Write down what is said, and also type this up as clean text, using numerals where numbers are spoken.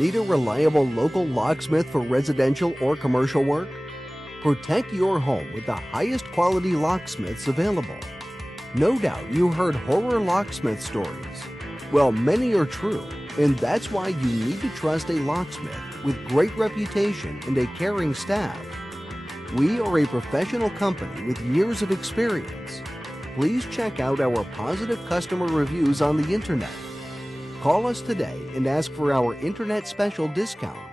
Need a reliable local locksmith for residential or commercial work? Protect your home with the highest quality locksmiths available. No doubt you heard horror locksmith stories. Well, many are true, and that's why you need to trust a locksmith with great reputation and a caring staff. We are a professional company with years of experience. Please check out our positive customer reviews on the internet. Call us today and ask for our internet special discount.